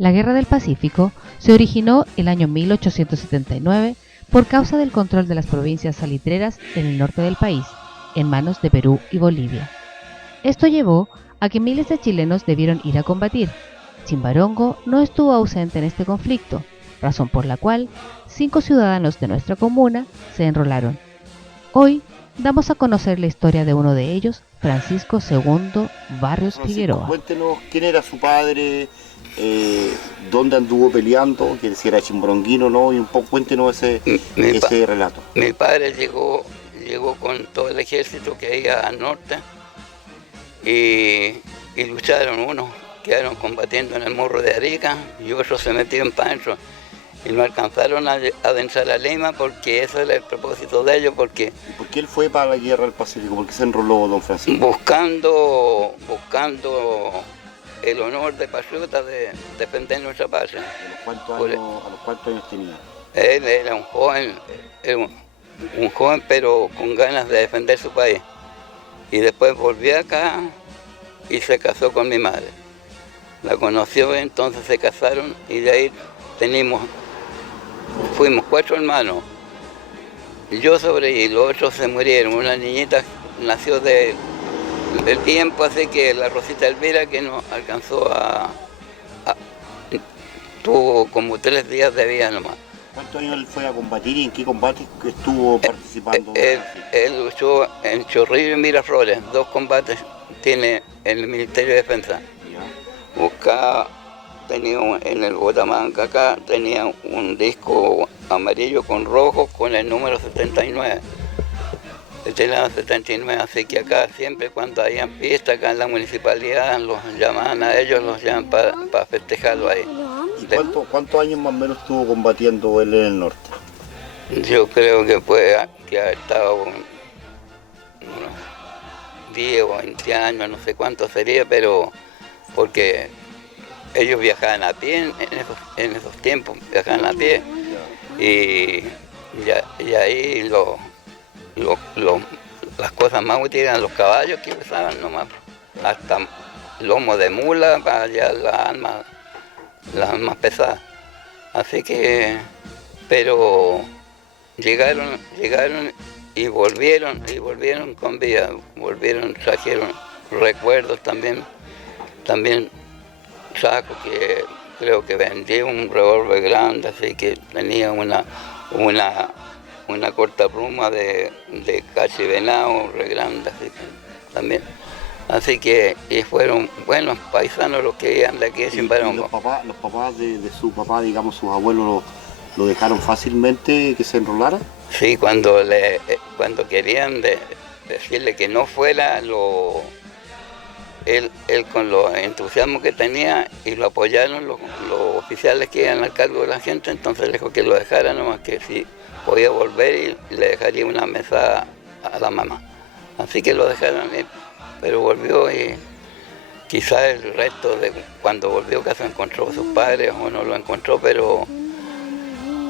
La Guerra del Pacífico se originó el año 1879 por causa del control de las provincias salitreras en el norte del país, en manos de Perú y Bolivia. Esto llevó a que miles de chilenos debieron ir a combatir. Chimbarongo no estuvo ausente en este conflicto, razón por la cual 5 ciudadanos de nuestra comuna se enrolaron. Hoy damos a conocer la historia de uno de ellos, Francisco II Barrios Francisco, Figueroa. cuéntenos quién era su padre, dónde anduvo peleando, que si era chimboronguino o no, y un poco cuéntenos ese relato. Mi padre llegó con todo el ejército que había al norte y lucharon. Unos quedaron combatiendo en el Morro de Arica y otros se metieron para adentro y no alcanzaron a adentrar a Lima, porque ese era el propósito de ellos, porque ¿Y por qué él fue para la Guerra del Pacífico? ¿Por qué se enroló don Francisco? buscando el honor de patriota de defender nuestra patria. ¿A los cuántos años tenía? Él era un joven pero con ganas de defender su país. Y después volvió acá y se casó con mi madre. La conoció, entonces se casaron y de ahí fuimos 4 hermanos. Yo sobreviví, los otros se murieron. Una niñita nació del tiempo, así que la Rosita Elvira, que no alcanzó tuvo como 3 días de vida nomás. ¿Cuántos años él fue a combatir y en qué combate estuvo participando? Él luchó en Chorrillo y Miraflores, 2 combates tiene en el Ministerio de Defensa. Ya. Buscaba, en el Botamanca acá, tenía un disco amarillo con rojo con el número 79. Tenía 79, así que acá siempre cuando hayan fiesta acá en la municipalidad los llamaban a ellos, los llaman para festejarlo ahí. ¿Y cuántos años más o menos estuvo combatiendo él en el norte? Yo creo que puede que haber estado unos 10 o 20 años, no sé cuánto sería, pero porque ellos viajaban a pie en esos tiempos, viajaban a pie y ahí las cosas más útiles eran los caballos que usaban nomás, hasta lomo de mula para llevar las armas pesadas. Así que, pero llegaron y volvieron con vida, trajeron recuerdos también saco que creo que vendí un revólver grande, así que tenía una corta pluma de cachivenado re grande, así que también. Así que y fueron buenos paisanos los que iban de aquí de Chimbarongo. Los papás de su papá, digamos, sus abuelos, lo dejaron fácilmente que se enrolara? Sí, cuando querían decirle que no fuera, él con los entusiasmo que tenía y lo apoyaron los oficiales que iban al cargo de la gente, entonces le dijo que lo dejara nomás, que si podía volver y le dejaría una mesa a la mamá. Así que lo dejaron ir, pero volvió y quizás el resto de cuando volvió que se encontró a sus padres o no lo encontró, pero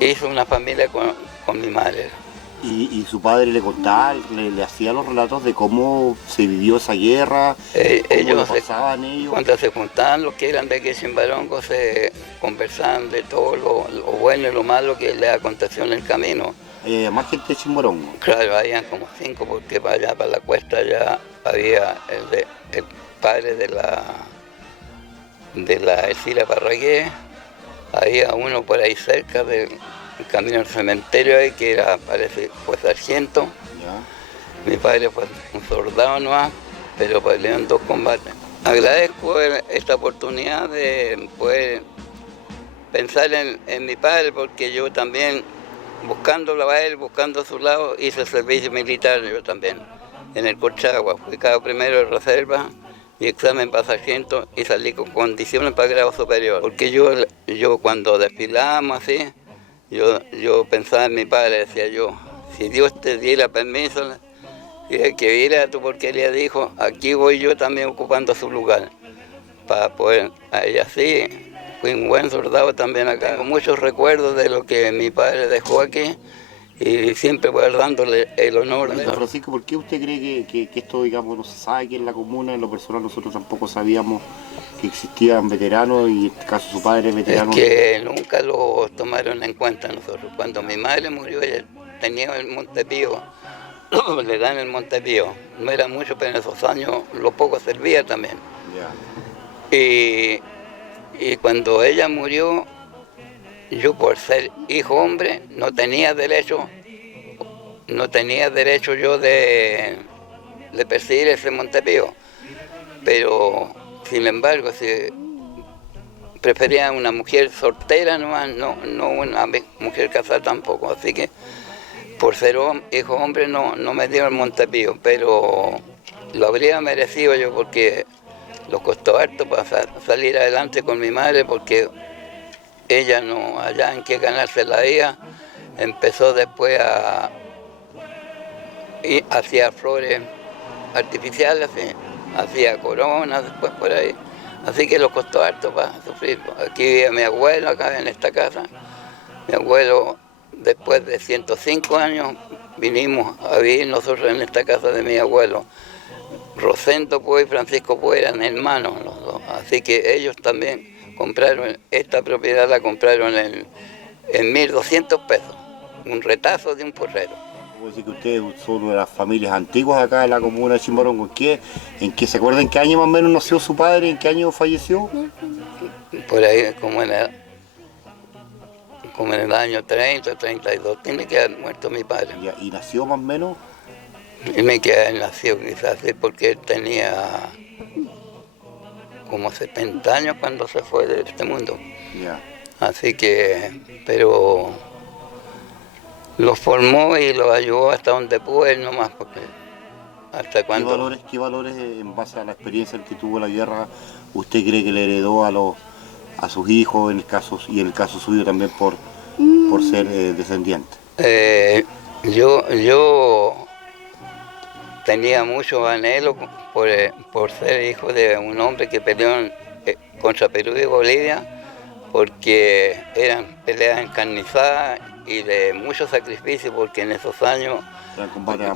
hizo una familia con mi madre. ¿Y su padre le contaba, le hacía los relatos de cómo se vivió esa guerra? Ellos pasaban ellos? Cuando se juntaban los que eran de aquí de Chimbarongo, se conversaban de todo lo bueno y lo malo que les aconteció en el camino. Más gente de Chimbarongo. Claro, habían como 5, porque para allá, para la cuesta, ya había el padre de la Elcira Parragué, había uno por ahí cerca del camino al cementerio ahí, que fue sargento. Ya. Mi padre fue un soldado nomás, pero peleó en 2 combates. Agradezco esta oportunidad de poder pensar en mi padre, porque yo también, buscándolo a él, buscando a su lado, hice el servicio militar yo también. En el Colchagua, fui cabo primero de reserva, mi examen para sargento y salí con condiciones para grado superior. Porque yo cuando desfilábamos así, yo pensaba en mi padre, decía yo, si Dios te diera permiso, que viera tu porquería, dijo, aquí voy yo también ocupando su lugar, para poder, y así fui un buen soldado también acá. Tengo muchos recuerdos de lo que mi padre dejó aquí y siempre voy dándole el honor. Francisco, ¿por qué usted cree que esto, digamos, no se sabe aquí en la comuna? En lo personal nosotros tampoco sabíamos que existían veteranos y en este caso su padre es veterano? Es que nunca lo tomaron en cuenta nosotros. Cuando mi madre murió, ella tenía el Montepío, le dan el Montepío. No era mucho, pero en esos años lo poco servía también. Ya. Y cuando ella murió, yo por ser hijo hombre no tenía derecho yo de perseguir ese Montepío. Pero sin embargo, si prefería una mujer soltera nomás, no una mujer casada tampoco. Así que por ser hijo hombre no me dieron el Montepío, pero lo habría merecido yo porque lo costó harto para salir adelante con mi madre, porque ella no allá en qué ganarse la vida, empezó después y hacía flores artificiales, hacía coronas después por ahí, así que lo costó harto para sufrir. Aquí vivía mi abuelo, acá en esta casa. Mi abuelo, después de 105 años, vinimos a vivir nosotros en esta casa de mi abuelo. Rosendo Puey y Francisco Puey eran hermanos los dos, así que ellos también compraron, esta propiedad la compraron en 1.200 pesos, un retazo de un porrero. Puedo decir que ustedes son una de las familias antiguas acá de la comuna de Chimborongo. ¿En qué se acuerdan en qué año más o menos nació su padre? ¿En qué año falleció? Por ahí como en el año 30, 32, tiene que haber muerto mi padre. Ya, ¿y nació más o menos? Y me quedé nacido quizás porque él tenía como 70 años cuando se fue de este mundo. Ya. Así que, pero los formó y los ayudó hasta donde pudo él nomás, porque hasta cuando... ¿Qué valores en base a la experiencia que tuvo la guerra usted cree que le heredó a sus hijos en el caso suyo también por ser descendiente? Yo tenía mucho anhelo por ser hijo de un hombre que peleó contra Perú y Bolivia, porque eran peleas encarnizadas y de mucho sacrificio, porque en esos años Era combate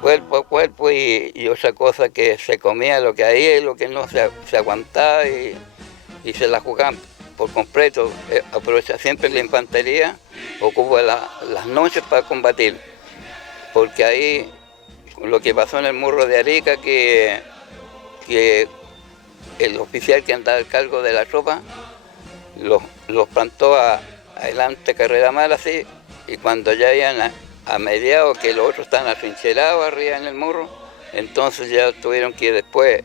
cuerpo a cuerpo y otra cosa que se comía lo que había y lo que no se aguantaba y se la jugaban por completo. Aprovecha siempre la infantería, ocupa las noches para combatir, porque ahí lo que pasó en el Morro de Arica, que el oficial que andaba al cargo de la tropa los plantó adelante Carrera Mala así, y cuando ya iban a mediados, que los otros estaban atrincherados arriba en el morro, entonces ya tuvieron que después,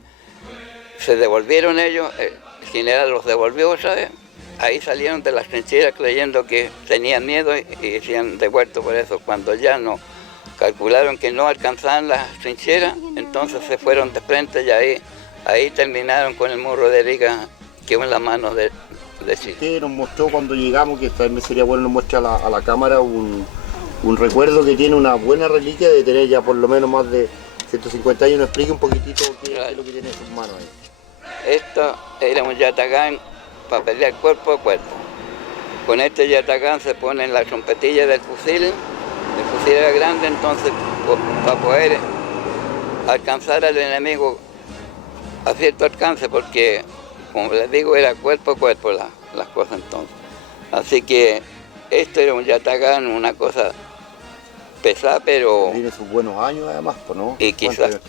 se devolvieron ellos, el general los devolvió otra vez, ahí salieron de las trincheras creyendo que tenían miedo y se han devuelto por eso. Cuando ya no calcularon que no alcanzaban las trincheras, entonces se fueron de frente y ahí terminaron con el Morro de Arica, que en las manos de Chile. Usted nos mostró cuando llegamos, que también sería bueno nos muestre a la cámara un recuerdo que tiene una buena reliquia de tener ya por lo menos más de 150 años. Nos explique un poquitito qué es lo que tiene en sus manos ahí. Esto era un yatagán para pelear cuerpo a cuerpo. Con este yatagán se pone en la trompetilla del fusil. El fusil era grande, entonces para poder alcanzar al enemigo a cierto alcance, porque como les digo era cuerpo a cuerpo las cosas entonces. Así que esto era un yatagán, una cosa pesada, pero... Tiene sus buenos años además, ¿no? Y quizás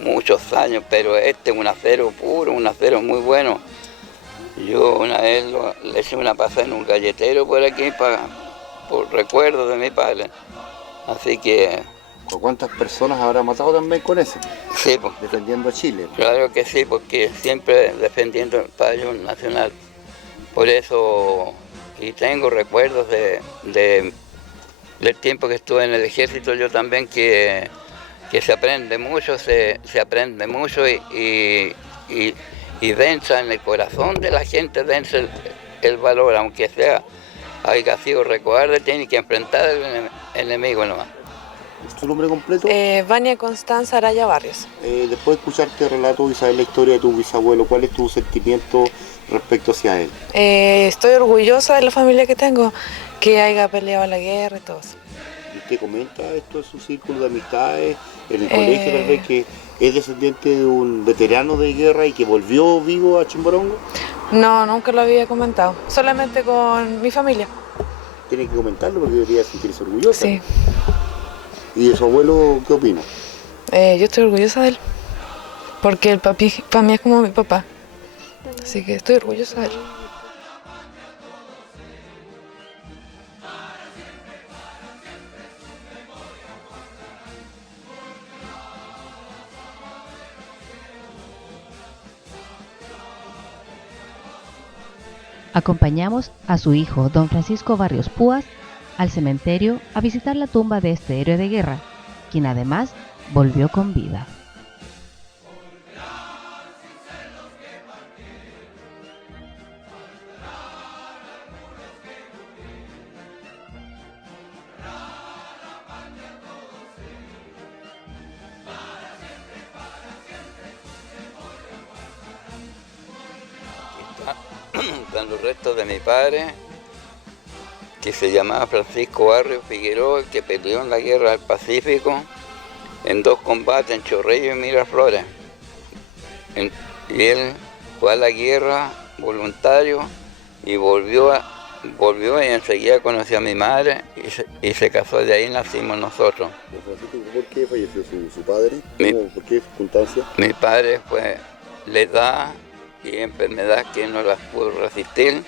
muchos años, pero este es un acero puro, un acero muy bueno. Yo una vez le hice una pasada en un galletero por aquí por recuerdo de mi padre. Así que... ¿Cuántas personas habrá matado también con ese? Sí, pues, defendiendo a Chile. Claro que sí, porque siempre defendiendo el pabellón nacional. Por eso, y tengo recuerdos del tiempo que estuve en el ejército, yo también, que se aprende mucho, se aprende mucho y densa en el corazón de la gente, densa el valor, aunque haya sido recobarde, tiene que enfrentar al enemigo nomás. ¿Tu nombre completo? Vania Constanza Araya Barrios. Después de escucharte el relato y saber la historia de tu bisabuelo, ¿cuál es tu sentimiento respecto hacia él? Estoy orgullosa de la familia que tengo, que haya peleado la guerra y todo eso. ¿Y usted comenta esto en su círculo de amistades, en el colegio tal vez, que ¿Es descendiente de un veterano de guerra y que volvió vivo a Chimborongo? No, nunca lo había comentado. Solamente con mi familia. Tiene que comentarlo porque debería sentirse orgullosa. Sí. ¿Y de su abuelo qué opina? Yo estoy orgullosa de él. Porque el papi para mí es como mi papá. Así que estoy orgullosa de él. Acompañamos a su hijo, don Francisco Barrios Púas, al cementerio a visitar la tumba de este héroe de guerra, quien además volvió con vida. Están los restos de mi padre, que se llamaba Francisco Barrios Figueroa, que peleó en la guerra del Pacífico en 2 combates en Chorrillo y Miraflores. Y él fue a la guerra voluntario y volvió y enseguida conoció a mi madre y se casó. De ahí nacimos nosotros. ¿Por qué falleció su padre? ¿Por qué circunstancias? Mi padre fue la edad y enfermedad que no las pudo resistir,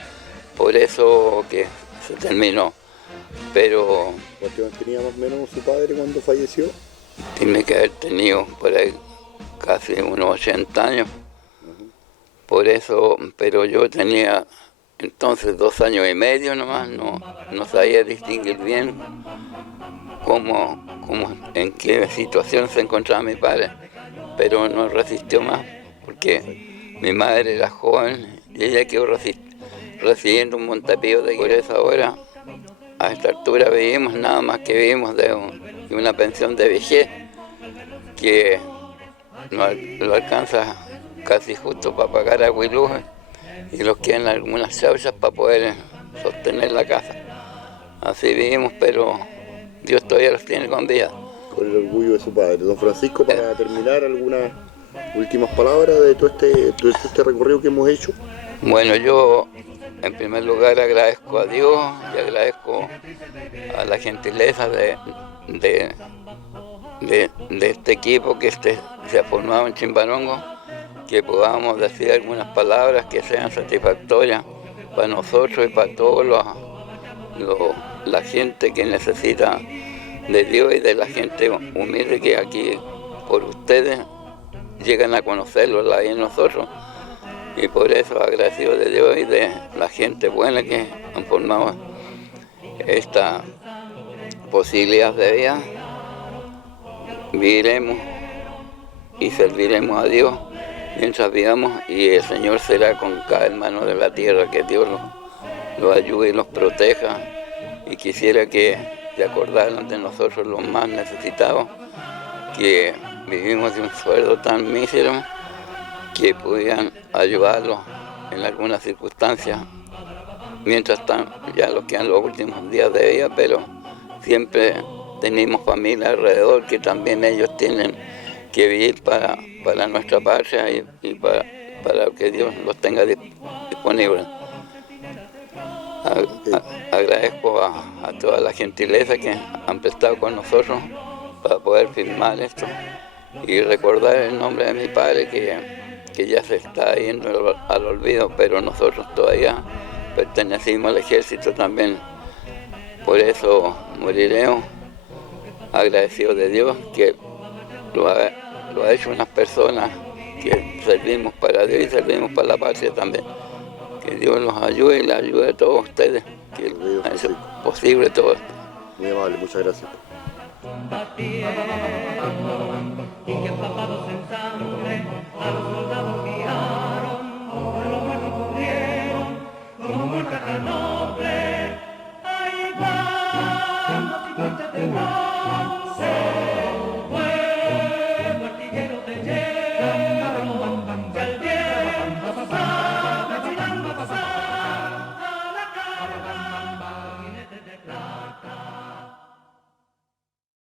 por eso que se terminó. Pero ¿Cuánto tenía más o menos su padre cuando falleció? tiene que haber tenido por ahí casi unos 80 años. Por eso, pero yo tenía entonces 2 años y medio nomás, no sabía distinguir bien en qué situación se encontraba mi padre, pero no resistió más, porque mi madre era joven y ella quedó recibiendo un montapío de por eso ahora, a esta altura vivimos nada más que vivimos de una pensión de vejez que lo alcanza casi justo para pagar agua y luz y los quedan algunas chauchas para poder sostener la casa. Así vivimos, pero Dios todavía los tiene con vida. Con el orgullo de su padre. Don Francisco, para terminar, algunas últimas palabras de todo este recorrido que hemos hecho. Bueno, yo en primer lugar agradezco a Dios y agradezco a la gentileza de este equipo que se ha formado en Chimbarongo, que podamos decir algunas palabras que sean satisfactorias para nosotros y para todos la gente que necesita de Dios y de la gente humilde que aquí por ustedes llegan a conocerlo, la vida en nosotros. Y por eso agradecido de Dios y de la gente buena que han formado esta posibilidad de vida, viviremos y serviremos a Dios mientras vivamos, y el Señor será con cada hermano de la tierra, que Dios los ayude y los proteja. Y quisiera que se acordaran de nosotros los más necesitados, que vivimos de un sueldo tan mísero, que pudieran ayudarlos en algunas circunstancias, mientras están ya los quedan los últimos días de vida, pero siempre tenemos familia alrededor que también ellos tienen que vivir para nuestra patria y para que Dios los tenga disponibles. Agradezco a toda la gentileza que han prestado con nosotros para poder filmar esto y recordar el nombre de mi padre que ya se está yendo al olvido, pero nosotros todavía pertenecimos al ejército también. Por eso moriremos agradecidos de Dios, que lo ha hecho unas personas que servimos para Dios y servimos para la patria también. Que Dios los ayude y les ayude a todos ustedes, que es posible todo esto. Muy amable, muchas gracias. Y que empapados en sangre a los soldados guiaron, por lo bueno cubrieron, como muerta tan noble. Ay, cuando si fuiste temblor.